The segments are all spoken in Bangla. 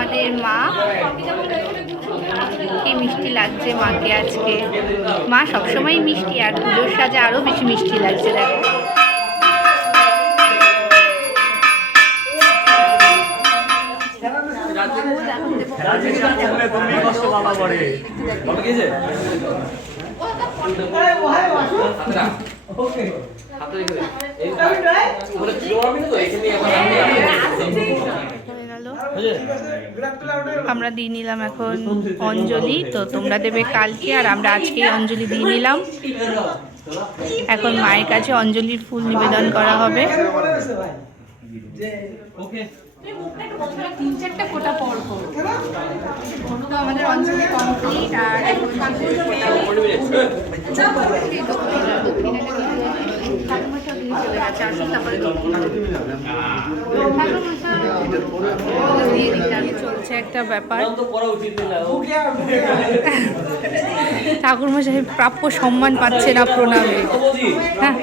আমাদের মা। কি মিষ্টি লাগছে মাকে আজকে। মা সবসময় মিষ্টি, আর পুজোর সাজে আরো বেশি মিষ্টি লাগছে। দেখো আমরা দিয়ে নিলাম এখন অঞ্জলি। তো তোমরা দেবে কালকে, আর আমরা আজকেই অঞ্জলি দিয়ে নিলাম। এখন মায়ের কাছে অঞ্জলির ফুল নিবেদন করা হবে। তো আমাদের অঞ্জলি কমপ্লিট। আর চলছে একটা ব্যাপার, ঠাকুরমশাই প্রাপ্য সম্মান পাচ্ছে না প্রণামে। হ্যাঁ,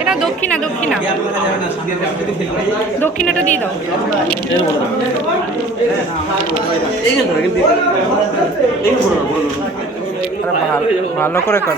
এটা দক্ষিণা দক্ষিণা দক্ষিণাটা দিয়ে দাও। ভালো করে কর।